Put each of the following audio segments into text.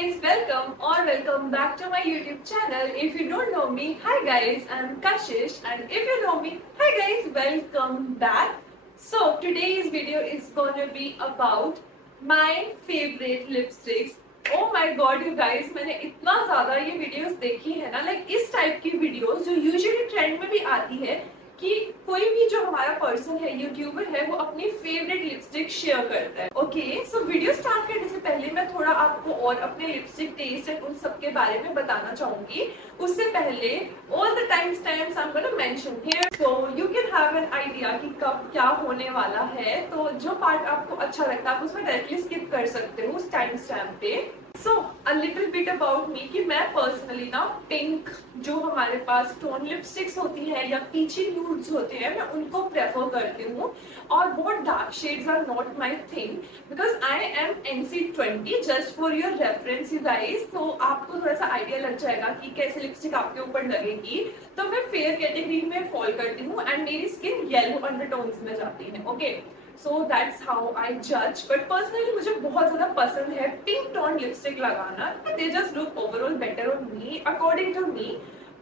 guys, welcome or welcome back to my YouTube channel. If you don't know me, hi guys, I'm Kashish, and if you know me, hi guys, welcome back. So today's video is gonna be about my favorite lipsticks. Oh my god you guys, मैंने इतना ज़्यादा ये videos देखी है ना, like इस type की videos जो यूजुअली ट्रेंड में भी आती है कि कोई भी जो हमारा पर्सन है, यूट्यूबर है, वो अपनी फेवरेट लिपस्टिक शेयर करता है. ओके, सो वीडियो स्टार्ट करने से पहले मैं थोड़ा आपको और अपने लिपस्टिक टेस्ट एंड उन सब के बारे में बताना चाहूंगी. उससे पहले all the times I am gonna mention here so you can have an idea कि कब क्या होने वाला है. तो जो पार्ट आपको अच्छा लगता है आप उसमें डायरेक्टली स्किप कर सकते हो उस टाइम स्टैम्प पे. So a little bit about me कि मैं पर्सनली ना पिंक जो हमारे पास टोन लिपस्टिक्स होती है या पीची न्यूड्स होते हैं, मैं उनको प्रेफर करती हूँ. और बहुत dark shades are not my thing because I am NC20. Just for your reference you guys, तो आपको थोड़ा सा आइडिया लग जाएगा कि कैसे लिपस्टिक आपके ऊपर लगेगी. तो मैं फेयर कैटेगरी में फॉल करती हूँ एंड मेरी स्किन येलो अंडरटोन्स में जाती है. Okay, so that's how I जज. बट पर्सनली मुझे बहुत ज्यादा पसंद है पिंक टोन लिपस्टिक लगाना. They just look overall better on me according to me.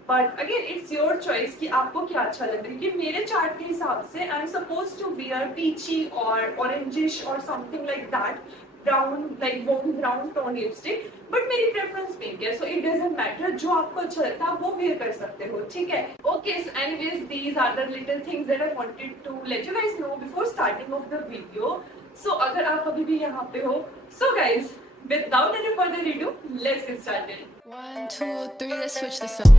But again it's your choice कि आपको क्या अच्छा लगता है. कि मेरे चार्ट के हिसाब से I am suppose to wear peachy और ऑरेंजिश और something like that, brown like warm brown tone lipstick. But मेरी प्रेफरेंस पिंक है, सो इट डजंट मैटर. जो आपको अच्छा लगता है वो वेयर कर सकते हो, ठीक है. Okay, so anyways these are the little things that I wanted to let you guys know before starting of the video. So अगर आप अभी भी यहाँ पे हो, so guys without any further ado, let's get started. 1, 2, 3, let's switch this up.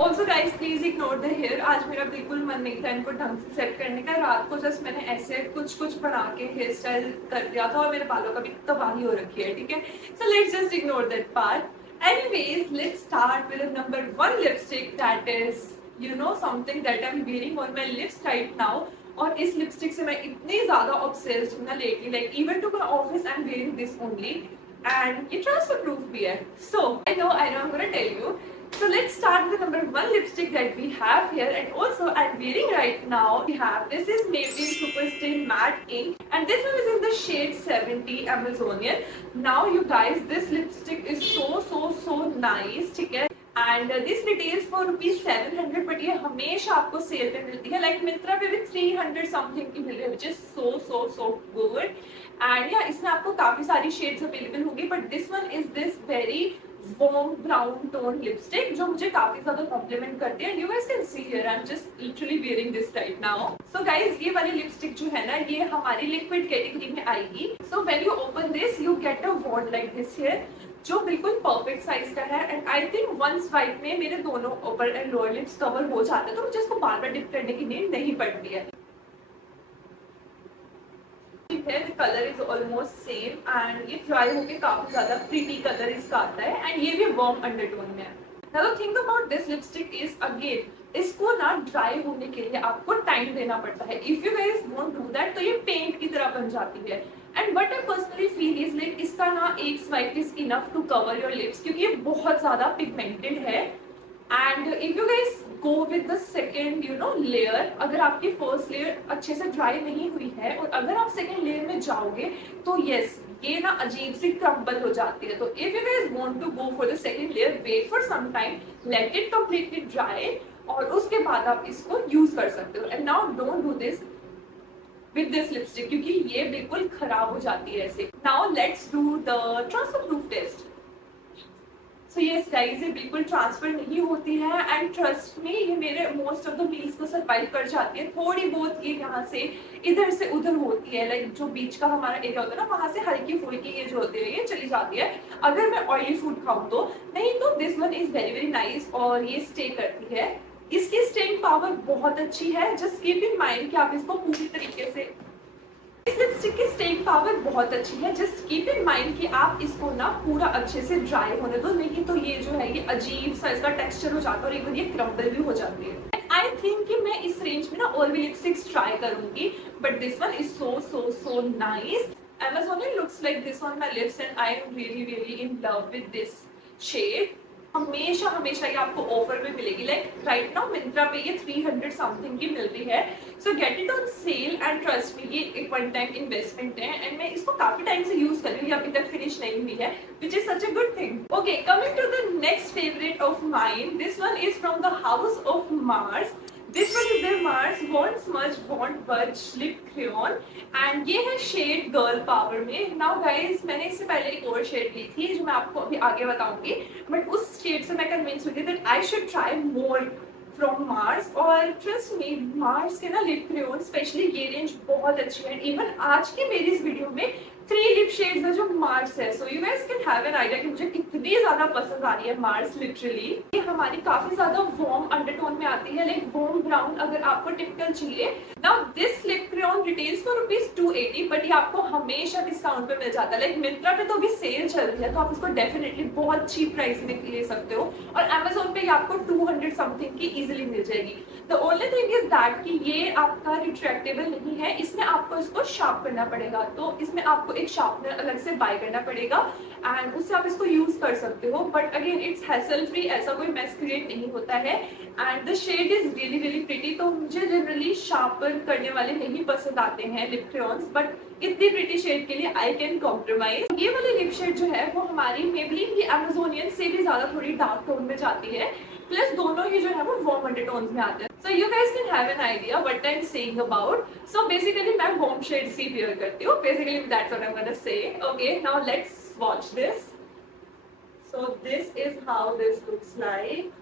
Also guys, please ignore the hair. आज मेरा बिल्कुल मन नहीं था इनको ढंग से सेट करने का. रात को जस्ट मैंने ऐसे कुछ बना के हेयर स्टाइल कर दिया था और मेरे बालों का भी तबाही हो रखी है, ठीक है. So let's just ignore that part. Anyways, let's start with the number 1 lipstick that is, you know, something that I'm wearing on my lips right now. और इस लिपस्टिक से मैं इतनी ज्यादा ऑब्सेस्ड हूँ ना lately, like even to my office I am wearing this only and ये transfer proof भी है. So I know I am gonna tell you. So let's start with the number 1 lipstick that we have here, and also I'm wearing right now. We have this is Maybelline Superstay Matte Ink, and this one is in the shade 70 Amazonian. Now you guys, this lipstick is so nice, ठीक है. And this retails for ₹700, but ये हमेशा आपको cell पे मिलती है. Like Myntra पे भी 300 समथिंग की मिल रही है, which is so good. And या इसमें आपको काफी सारी शेड्स अवेलेबल होगी, but this one is this very warm brown tone lipstick जो मुझे काफी ज्यादा कॉम्प्लीमेंट करती है. You guys can see here I'm just literally wearing this right now. So guys, ये वाली लिपस्टिक जो है ना, ये हमारी लिक्विड कैटेगरी में आएगी. So when you open this, you get a wand like this here, जो बिल्कुल परफेक्ट साइज का है. And I think one swipe में मेरे दोनों अपर एंड लोअर लिप्स कवर हो जाते हैं, तो मुझे इसको बार बार डिप करने की नीड नहीं पड़ती है. The color is almost same and ये ड्राई होके काफी ज्यादा प्रीटी कलर इसका आता है एंड ये भी वार्म अंडरटोन में है. Now the thing about this lipstick is again, इसको ना ड्राई होने के लिए आपको टाइम देना पड़ता है. If you guys won't do that, तो ये पेंट की तरह बन जाती है. And what I personally feel is like इसका ना एक swipe is enough to cover your lips, क्योंकि ये बहुत ज्यादा पिगमेंटेड है. And if you guys go with the second you know layer, अगर आपकी फर्स्ट लेयर अच्छे से ड्राई नहीं हुई है और अगर आप सेकेंड लेयर में जाओगे तो यस ये ना अजीब सी क्रम्बल हो जाती है. तो if you guys want to go for the second layer, wait for some time, let it completely dry और उसके बाद आप इसको यूज कर सकते हो. And now don't do this with this lipstick क्योंकि ये बिल्कुल खराब हो जाती है ऐसे. Now let's do the transfer proof test. So yes guys, ये बिल्कुल ट्रांसफर नहीं होती है एंड ट्रस्ट मी, ये मेरे मोस्ट ऑफ द मील्स को सर्वाइव कर जाती है. थोड़ी बहुत ये यहाँ से इधर से उधर होती है, लाइक जो बीच का हमारा एरिया होता है ना, वहां से हल्की फुल्की ये जो होती है ये चली जाती है अगर मैं ऑयली फूड खाऊं तो. नहीं तो this one is very nice और ये स्टे करती है. इसकी स्टेइंग पावर बहुत अच्छी है. जस्ट कीप इन माइंड कि आप इसको पूरी तरीके से, इस लिपस्टिक की स्टेइंग पावर बहुत अच्छी है. जस्ट कीप इन माइंड कि आप इसको ना पूरा अच्छे से ड्राई होने दो, नहीं तो ये जो है ये अजीब सा इसका टेक्सचर हो जाता है और इवन ये क्रम्बल भी हो जाती है. आई थिंक कि मैं इस रेंज में ना और भी लिपस्टिक्स ट्राई करूंगी, but this one is so nice. Amazonian looks like this on my lips and I am really in love with this shade. हमेशा ये आपको ऑफर में मिलेगी. लाइक राइट नाउ मिंत्रा पे ये 300 समथिंग की मिल रही है. सो get it on sale and trust मी, ये एक वन टाइम इन्वेस्टमेंट है एंड मैं इसको काफी टाइम से यूज कर रही हूँ, ये अभी तक फिनिश नहीं हुई है, which is such a good thing. Okay, coming to the next favorite of mine. This one is from the House of Mars. This one is their Mars Won't Smudge Won't Budge Lip Crayon and ये है shade girl power में. Now guys, मैंने इससे पहले एक और shade ली थी जो मैं आपको अभी आगे बताऊंगी, बट उस शेड से मैं कन्विंस हुई थी that I should try more from Mars. और ट्रस्ट मी, मार्स के ना लिप क्रेयॉन स्पेशली ये रेंज बहुत अच्छी है. इवन आज की मेरी इस वीडियो में 3 लिप शेड्स है जो मार्स है. सो you guys can have an idea कि मुझे कितनी ज्यादा पसंद आ रही है मार्स. लिटरली ये हमारी काफी ज्यादा वार्म अंडरटोन में आती है, लाइक वार्म ब्राउन अगर आपको टिपिकल चाहिए. Now this lip crayon retails for ₹280, but ये आपको हमेशा डिस्काउंट पे मिल जाता है. लाइक मिंत्रा पे तो अभी सेल चल रही है, तो आप इसको डेफिनेटली बहुत चीप प्राइस में ले सकते हो. और अमेजोन पे ये आपको 200 समथिंग की इजिली मिल जाएगी. The only thing is that कि ये आपका रिट्रैक्टेबल नहीं है, इसमें आपको इसको शार्प करना पड़ेगा. तो इसमें आपको एक शार्पनर अलग से बाय करना पड़ेगा एंड उससे आप इसको यूज कर सकते हो. But again it's hassle free, ऐसा कोई मेस क्रिएट नहीं होता है. And the shade is really really pretty. तो मुझे जनरली शार्पन करने वाले नहीं पसंद आते हैं लिप क्रेयॉन्स, बट इतनी प्रिटी शेड के लिए आई कैन कॉम्प्रोमाइज. ये वाली लिप शेड जो है वो हमारी मेबलिन की अमेजोनियन से भी ज्यादा थोड़ी डार्क टोन में जाती है, प्लस दोनों ही जो है वो वार्म अंडरटोन्स में आते हैं. So you guys can have an idea what I'm saying about. So basically मैं warm shades ही wear करती हूँ. Basically that's what I'm gonna say. Okay, now let's watch this. So this is how this looks like.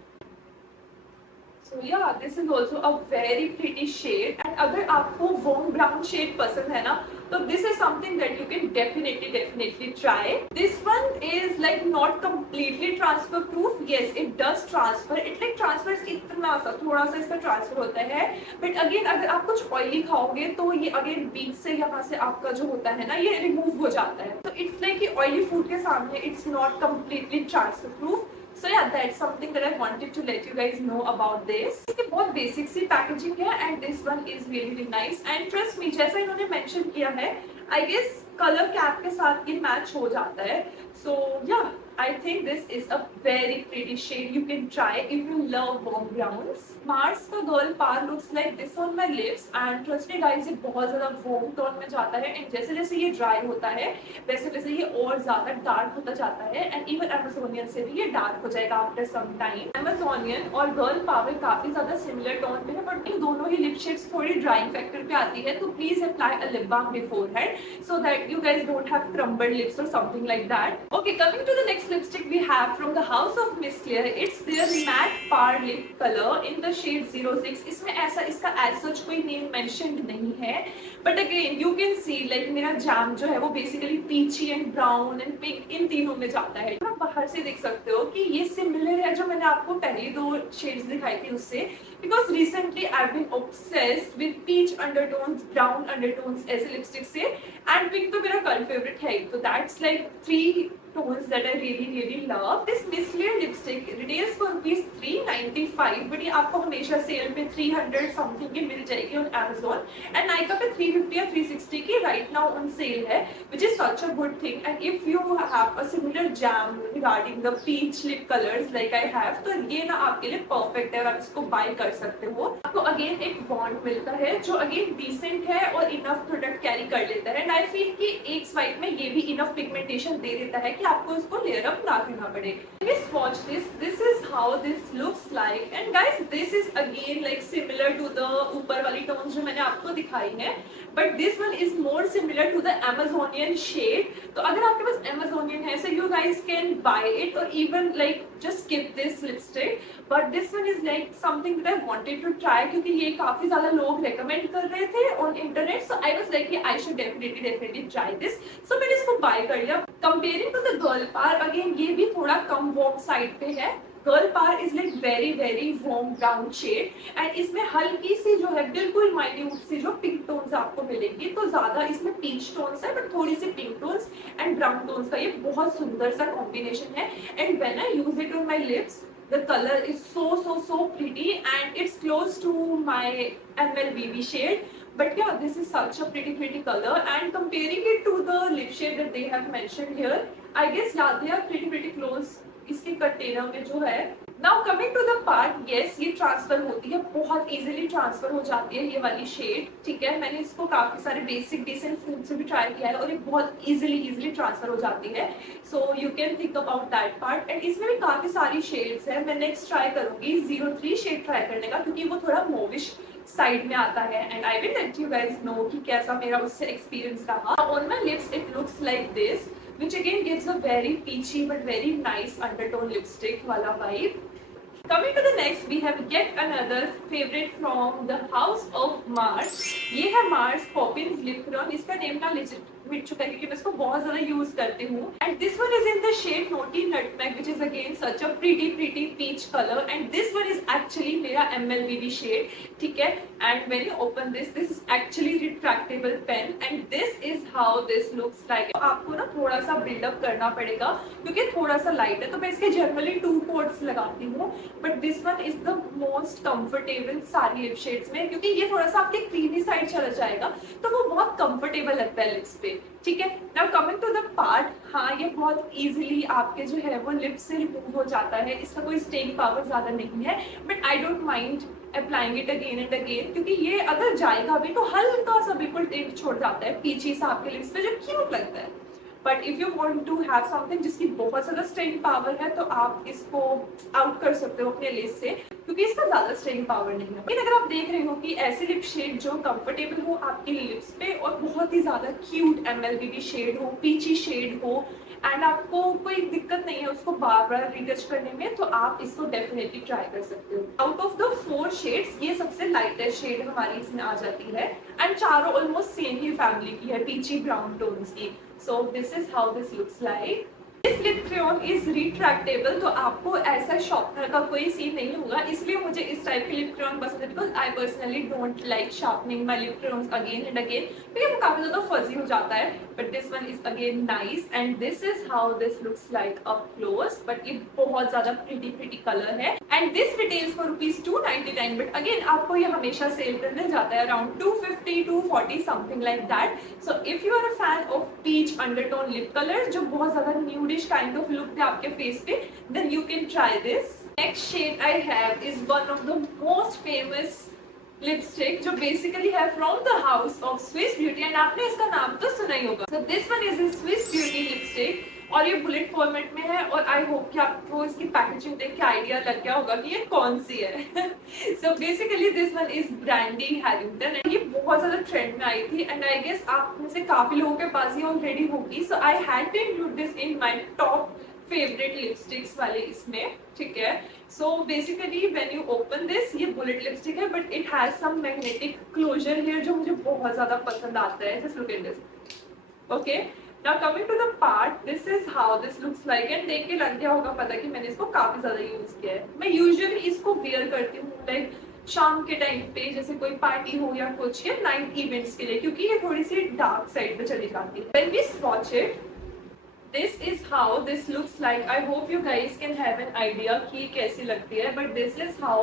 So yeah, this is also a very pretty shade. And अगर आपको warm brown shade पसंद है ना, तो this is something that you can definitely try. This one is like not completely transfer proof. Yes, it does transfer. It like transfers इतना सा, थोड़ा सा इसका transfer होता है. But again, अगर आप कुछ oily खाओगे तो ये again बीच से यहाँ से आपका जो होता है ना, ये remove हो जाता है. तो it's like कि oily food के सामने it's not completely transfer proof. So yeah, that's something that I wanted to let you guys know about this. इसकी बहुत basic सी packaging है and this one is really really nice. And trust me, जैसा इन्होंने mention किया है, I guess color cap के साथ ये match हो जाता है. So yeah, I think this is a very pretty shade. You can try if you love warm browns. Mars का girl par looks like this on my lips and trust me guys, ये बहुत ज़्यादा warm tone में जाता है and जैसे जैसे ये dry होता है वैसे वैसे ये और ज़्यादा dark होता जाता है and even Amazonian से भी ये dark हो जाएगा after some time. Amazonian और girl power काफ़ी ज़्यादा similar tone में है, but इन दोनों ही lip shades थोड़ी drying factor पे आती है, तो please apply a lip balm beforehand so that you guys don't have crumbled lips or something like that. Okay, coming to the next lipstick we have from the House of Miss Claire. It's their matte par lip color in the shade 06. इसमें ऐसा इसका as such कोई name mentioned नहीं है, but again you can see like मेरा jam जो है वो basically peachy and brown and pink इन तीनों में जाता है. आप बाहर से देख सकते हो कि ये similar है जो मैंने आपको पहली 2 shades दिखाई थी उससे, because recently I've been obsessed with peach undertones, brown undertones ऐसे lipstick से, and pink तो मेरा current favorite है. So that's like 3 tones that I really love. This Miss Claire lipstick retails for ₹395, but ये आपको हमेशा सेल पे 300 something की मिल जाएगी on Amazon, and Nykaa पे 350 या 360 की right now on sale है, which is such a good thing. And if you have a similar jam regarding the peach lip colors like I have, तो ये ना आपके लिए perfect है और आप इसको buy कर सकते हो. आपको again एक bond मिलता है जो again decent है और enough product carry कर लेता है, and I feel कि एक swipe में ये भी enough pigmentation दे देता है कि आपको इसको लेयर अप ना करना पड़े. Let's watch this. This is how this looks like. And guys, this is again like similar to the ऊपर वाली tones जो मैंने आपको दिखाई है, but this one is more similar to the Amazonian shade. तो अगर आपके पास Amazonian है, so you guys can buy it or even like just skip this lipstick. But this one is like something that I wanted to try क्योंकि ये काफी ज़्यादा लोग recommend कर रहे थे on internet. So I was like, I should definitely try this. So मैंने इसको buy कर लिया. Comparing to the girl par, again ये भी थोड़ा कम warm side पे है. Girl par is like very warm brown shade and इसमें हल्की सी जो है बिल्कुल minute सी जो pink tones आपको मिलेंगी. तो ज़्यादा इसमें peach tones है but थोड़ी सी pink tones and brown tones का ये बहुत सुंदर सा combination है. And when I use it on my lips, the color is so pretty and it's close to my MLBB shade. But yeah, this is such a pretty color, and comparing it to the lip shade that they have mentioned here, I guess yeah, they are pretty close. इसके container में जो है now coming to the part, yes ये transfer होती है, बहुत easily transfer हो जाती है ये वाली शेड, ठीक है। मैंने इसको काफी सारे बेसिक डिसेंट फूड से भी ट्राई किया है और ये बहुत इजीली ट्रांसफर हो जाती है, so you can think about that part. And इसमें भी काफी सारी शेड्स है, मैं नेक्स्ट ट्राई करूंगी 03 शेड ट्राई करने का, क्योंकि वो थोड़ा मोविश साइड में आता है। And I will let you guys know कि कैसा मेरा उससे एक्सपीरियंस रहा। On my lips it looks like this, which again gives a very peachy but very nice undertone lipstick wala vibe. Coming to the next, we have yet another favorite from the house of Mars. ये है Mars Poppins Lip Balm। इसका name ना मिट चुका है क्योंकि मैं इसको बहुत ज्यादा यूज करती हूँ। And this one is in the shade Naughty Nutmeg, which is again such a pretty peach color. And this one is actually मेरा MLBB shade, ठीक है। And when you open this is actually retractable pen, and this is how this looks like. आपको ना थोड़ा सा buildup करना पड़ेगा क्योंकि थोड़ा सा लाइट है, तो मैं इसके जनरली 2 कोट्स लगाती हूँ, but this one is the most comfortable सारी लिप शेड्स में, क्योंकि ये थोड़ा सा आपके क्रीमी साइड चला जाएगा तो वो बहुत कंफर्टेबल लगता है लिप्स पे, ठीक है। Now coming to the part, हाँ ये बहुत इजीली आपके जो है वो लिप्स से रिमूव हो जाता है, इसका कोई स्टेइंग पावर ज्यादा नहीं है, but I don't mind applying it again and again, क्योंकि ये अगर जाएगा भी तो हल्का सा बिल्कुल टिंट छोड़ जाता है पीछी सा आपके लिप्स पे, जो क्यूट लगता है। But if you want to have something जिसकी बहुत ज्यादा स्टेइंग पावर है तो आप इसको आउट कर सकते हो अपने लिस्ट से, क्योंकि इसका ज्यादा स्टेइंग पावर नहीं है। लेकिन अगर आप देख रहे हो कि ऐसी लिप शेड जो कंफर्टेबल हो आपके लिप्स पे और बहुत ही ज्यादा क्यूट MLBB शेड हो, पीची शेड हो, एंड आपको कोई दिक्कत नहीं है उसको बार बार रीटच करने में, तो आप इसको डेफिनेटली ट्राई कर सकते हो। आउट ऑफ द 4 शेड्स ये सबसे लाइटेस्ट शेड हमारी इसमें आ जाती है, एंड चारों ऑलमोस्ट सेम ही फैमिली की है, पीची ब्राउन टोन्स की। So this is how this looks like. This lip crayon is retractable, तो आपको ऐसा शार्पनर का कोई सीन नहीं होगा, इसलिए मुझे इस टाइप के लिप क्रेयॉन पसंद है, because I personally don't like sharpening my lip crayons again and again, क्योंकि वो काफी ज्यादा फजी हो जाता है। But this one is again nice, and this is how this looks like up close. But ये बहुत ज्यादा प्रिटी कलर है, and this retails for ₹299, but again आपको ये हमेशा सेल पर मिल जाता है around 250 240 something like that. So if you are a fan of peach undertone lip colour जो बहुत ज्यादा न्यूडिश काइंड ऑफ लुक दे आपके फेस पे, then you can try this. Next shade I have is one of the most famous lipstick जो basically है from the house of Swiss Beauty, and आपने इसका नाम तो सुना ही होगा। So this one is a Swiss Beauty lipstick और ये बुलेट फॉर्मेट में है, और आई होप कि आपको इसकी पैकेजिंग देख के आइडिया लग गया होगा कि ये कौन सी है। So basically this one is Brandy Harrington, and ये बहुत ज्यादा ट्रेंड में आई थी, एंड आई गेस आप में से काफी लोगों के पास ये ऑलरेडी होगी। So I had to include this in my top favourite lipsticks वाले इसमें, ठीक है। So basically when you open this, ये बुलेट लिपस्टिक है but it has some magnetic closure here जो मुझे बहुत ज्यादा पसंद आता है। Just look at this, okay. Now coming to the part, this is how this looks like, and देख के लग गया होगा पता कि मैंने इसको काफी ज्यादा यूज किया है। मैं यूजुअली इसको वेयर करती हूँ लाइक शाम के टाइम पे, जैसे कोई पार्टी हो या कुछ, या नाइट इवेंट्स के लिए, क्योंकि ये थोड़ी सी डार्क साइड पे चली जाती है। When we swatch it, this is how this looks like. I hope you guys can have an idea कि कैसी लगती है, but this is how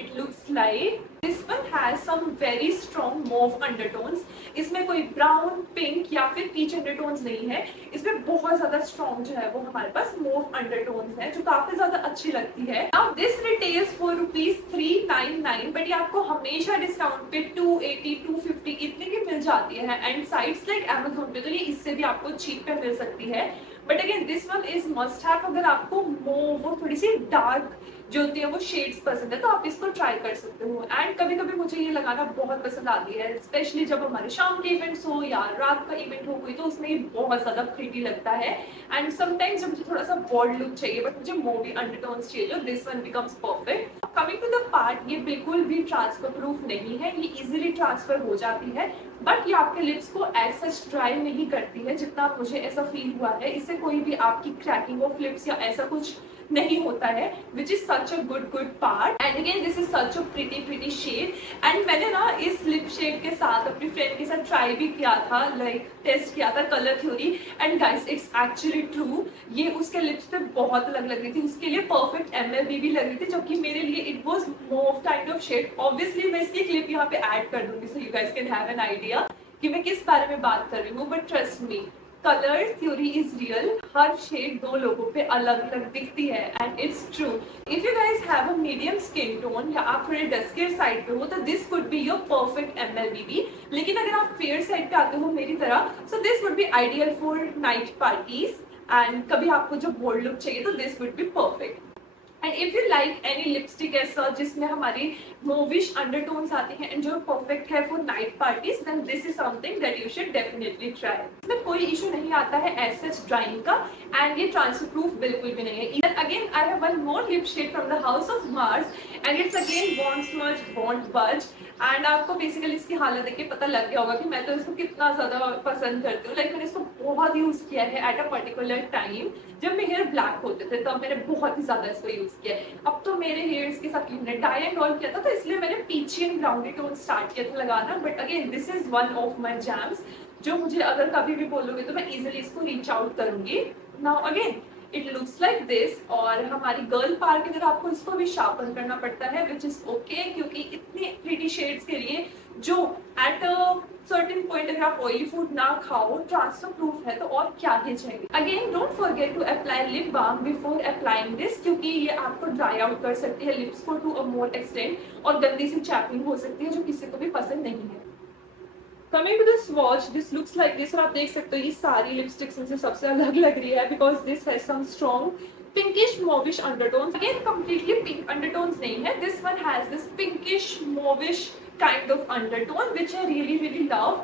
it looks like. This one has some very strong mauve undertones. इसमें कोई brown, pink या फिर peach undertones नहीं है, इसमें बहुत ज्यादा स्ट्रॉन्ग जो है वो हमारे पास मॉव अंडरटोन्स है, जो काफी ज्यादा अच्छी लगती है। Now this retails for ₹399, but ये आपको हमेशा डिस्काउंट पे 280 250 इतने की मिल जाती है, एंड साइट्स लाइक Amazon पे तो ये इससे भी आपको चीप पे मिल सकती है। But again this one is must have, अगर आपको मॉव थोड़ी सी डार्क जो होती है वो शेड्स पसंद है तो आप इसको ट्राई कर सकते हो। एंड कभी कभी मुझे ये लगाना बहुत पसंद आती है, स्पेशली जब हमारे शाम के इवेंट्स हो या रात का इवेंट हो कोई, तो उसमें ये बहुत ज्यादा प्रीटी लगता है। एंड समटाइम्स जब मुझे थोड़ा सा बोल्ड लुक चाहिए बट मुझे मूवी अंडरटोन्स चाहिए, this one becomes perfect. Coming to the part, ये बिल्कुल भी ट्रांसफर प्रूफ नहीं है, ये इजीली ट्रांसफर हो जाती है, बट ये आपके लिप्स को एज सच ड्राई नहीं करती है जितना मुझे ऐसा फील हुआ है। इससे कोई भी आपकी क्रैकिंग ऑफ लिप्स या ऐसा कुछ नहीं होता है, which is such a good part. And again this is such a pretty shade, and मैंने ना इस लिप शेड के साथ अपनी फ्रेंड के साथ ट्राई भी किया था, लाइक टेस्ट किया था colour theory, and guys it's actually true, ये उसके लिप्स पे बहुत अलग लग रही थी, उसके लिए परफेक्ट MLBB लग रही थी, जबकि मेरे लिए it was mauve kind of shade. Obviously मैं इसकी क्लिप यहाँ पे ऐड कर दूंगी so you guys can have an idea कि मैं किस बारे में बात कर रही हूँ, but trust me colour theory is real, हर शेड दो लोगों पे अलग अलग दिखती है and it's true. If you guys have a medium skin tone या आप थोड़े डस्कियर साइड पे हो तो this could be your perfect MLBB। लेकिन अगर आप फेयर साइड पे आते हो मेरी तरह, so this would be ideal for night parties and कभी आपको जो बोल्ड लुक चाहिए तो this would be perfect. And if you like any lipstick ऐसा जिसमें हमारी मूविश अंडरटोन्स आती हैं एंड जो परफेक्ट है for night parties, then this is something that you should definitely try. इसमें कोई इशू नहीं आता है एज सच ड्राइंग का एंड ये ट्रांसफर प्रूफ बिल्कुल भी नहीं है। Even again I have one more lip shade from the House of Mars and it's again won't smudge won't budge. And आपको बेसिकली इसकी हालत देख के पता लग गया होगा कि मैं तो इसको कितना ज्यादा पसंद करती हूँ। लाइक मैंने इसको बहुत यूज किया है एट अ पर्टिकुलर टाइम जब मेरे हेयर ब्लैक होते थे, तब मैंने बहुत ही ज्यादा इसको यूज किया है। अब तो मेरे हेयर्स के साथ मैंने डाई एंड ऑल किया था तो इसलिए मैंने peachy and brownie tone start किया था लगाना। But again this is one of my jams जो मुझे अगर कभी भी बोलोगे तो मैं इजिली इसको रीच आउट करूंगी। Now again it looks like this, और हमारी गर्ल पार की तरह आपको इसको भी शार्पन करना पड़ता है विच इज ओके, क्योंकि इतनी प्रीटी शेड्स के लिए जो एट अ सर्टेन पॉइंट अगर आप ऑयली फूड ना खाओ ट्रांसफर प्रूफ है तो और क्या ही चाहिए। Again don't forget to apply lip balm before applying this, क्योंकि ये आपको ड्राई आउट कर सकती है लिप्स को टू अ मोर एक्सटेंट और गंदी सी चैपिंग हो सकती है जो किसी को भी पसंद नहीं है। Coming to the swatch, this looks like this, और आप देख सकते हो ये सारी लिपस्टिक्स में से सबसे अलग लग रही है because this has some strong pinkish mauvish undertones. Again completely pink undertones नहीं है, this one has this pinkish mauvish kind of undertone which I really love.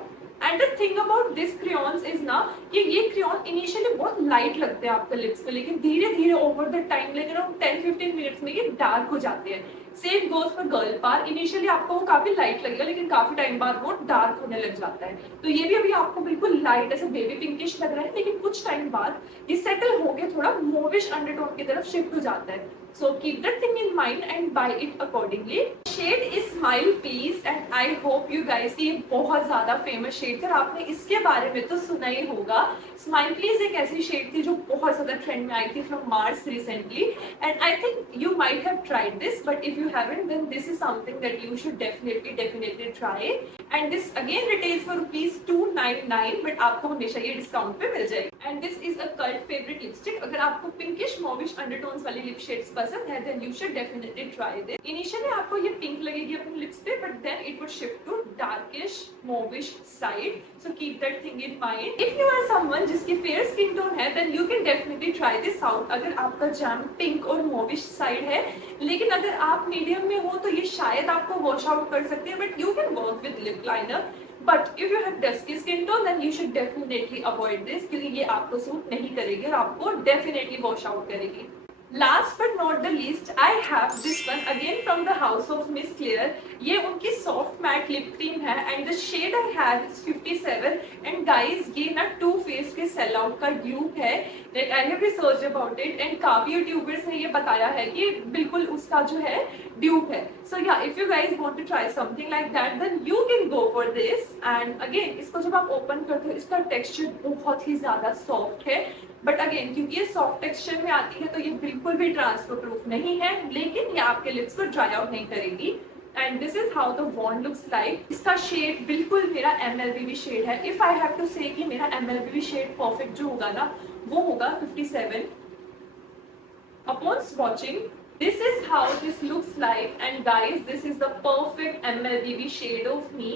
And the thing about this crayons is ना कि ये crayon initially बहुत light लगते हैं आपके lips पे, लेकिन धीरे धीरे over the time like around 10-15 minutes में ये dark हो जाते हैं। Same goes for girl par, initially आपको वो काफी लाइट लगेगा लेकिन काफी टाइम बाद वो डार्क होने लग जाता है। तो ये भी अभी आपको बिल्कुल लाइट ऐसे बेबी पिंकिश लग रहा है, लेकिन कुछ टाइम बाद ये सेटल होके थोड़ा मोविश अंडरटोन की तरफ शिफ्ट हो जाता है। So keep that thing in mind and buy it accordingly. Shade is Smile Please and I hope you guys कि ये बहुत ज़्यादा फेमस शेड था, आपने इसके बारे में तो सुना ही होगा। Smile Please एक ऐसी शेड थी जो बहुत ज़्यादा ट्रेंड में आई थी from Mars recently and I think you might have tried this, but if you haven't then this is something that you should definitely try. And this again retails for ₹299 but आपको हमेशा ये discount पे मिल जाएगी। And this is a cult favorite lipstick. अगर आपको pinkish mauvish undertones वाली lip shades पसंद है then you should definitely try this. Initially आपको ये पिंक लगेगी अपने लिप्स पे but then it would shift to darkish mauvish side. So keep that thing in mind. If you are someone जिसकी fair skin tone है then you can definitely try this out. अगर आपका jam pink और mauvish side है, लेकिन अगर आप medium में हो तो ये शायद आपको वॉश आउट कर सकती है but you can work with lip liner. But if you have dusky skin tone then you should definitely avoid this क्योंकि ये आपको सूट नहीं करेगी और आपको definitely वॉश आउट करेगी। Last but not the least, I have this one again from the house of Miss Clear. ये उनकी soft matte lip cream है and the shade I have is 57 and guys ये ना Too Faced के sell out का dupe है। Like I have researched about it and काफी YouTubers ने ये बताया है कि बिल्कुल उसका जो है dupe है। So yeah, if you guys want to try something like that then you can go for this. And again इसको जब आप open करते हो इसका texture बहुत ही ज़्यादा soft है। बट अगेन क्योंकि ये सॉफ्ट टेक्सचर में आती है तो ये बिल्कुल भी ट्रांसफर प्रूफ नहीं है, लेकिन ये आपके लिप्स को ड्राई आउट नहीं करेगी। And this is how the wand looks like. इसका शेड बिल्कुल मेरा MLBB शेड है। If I have to say कि मेरा MLBB शेड परफेक्ट जो होगा ना वो होगा 57 upon स्वॉचिंग। This is how this looks like and guys this is the perfect MLBB shade of me.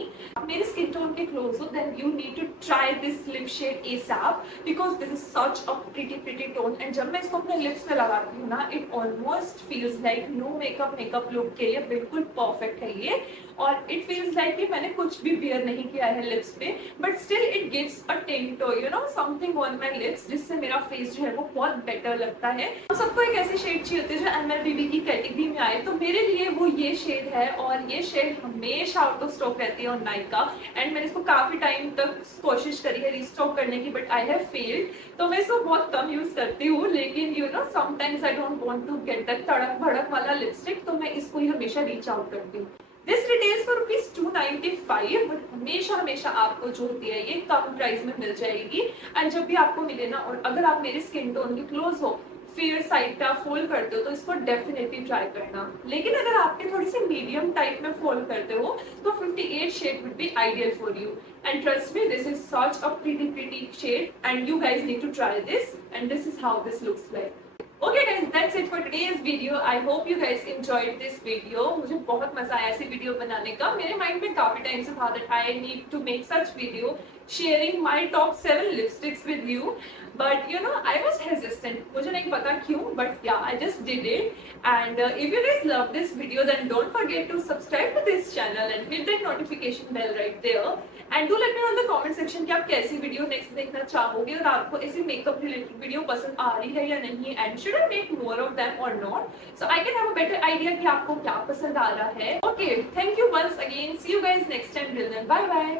मेरे skin tone के close हो then you need to try this lip shade ASAP because this is such a pretty tone and जब मैं इसको अपने lips पे लगाती हूँ ना it almost feels like no makeup look के लिए बिल्कुल perfect है ये, और it feels like कि मैंने कुछ भी wear नहीं किया है lips पे but still it gives a tint or you know something on my lips जिससे मेरा face जो है वो बहुत better लगता है। हम सबको एक ऐसी shade चाहिए होती है जो MLBB की कैटेगरी में आए, तो मेरे लिए वो ये शेड है और ये शेड हमेशा आउट ऑफ स्टॉक रहती है ऑन नाइका एंड मैंने इसको काफी टाइम तक कोशिश करी है रीस्टॉक करने की बट आई हैव फेल्ड। तो मैं इसको बहुत कम यूज करती हूँ, लेकिन you know sometimes I don't want to get that तड़क भड़क वाला लिपस्टिक, तो मैं इसको ही हमेशा रीच आउट करती हूँ। दिस रिटेल्स फॉर ₹295 बट हमेशा आपको जो होती है ये कम प्राइस में मिल जाएगी। एंड जब भी आपको मिले ना, और अगर आप मेरे स्किन टोन के क्लोज हो फिर साइड पे आप फोल्ड करते हो तो इसको डेफिनेटली ट्राई करना। लेकिन अगर आपके थोड़ी सी मीडियम टाइप में फोल्ड करते हो तो 58 shade would be ideal for you. And trust me, this is such a pretty shade and you guys need to try this, and this is how this looks like. Okay guys, that's it for today's video. I hope you guys enjoyed this video. मुझे बहुत मजा आया ऐसी video बनाने का। मेरे mind में काफी टाइम से था that I need to make such video sharing my top 7 lipsticks with you, but you know I was hesitant. मुझे नहीं पता क्यों, but yeah, I just did it. And if you guys love this video, then don't forget to subscribe to this channel and hit that notification bell right there. And do let me know in the comment section कि आप कैसी video next देखना चाहोगे और आपको ऐसी makeup related video पसंद आ रही है या नहीं, and should I make more of them और not, so I can have a better idea कि आपको क्या पसंद आ रहा है। Okay, thank you once again, see you guys next time, till then bye bye.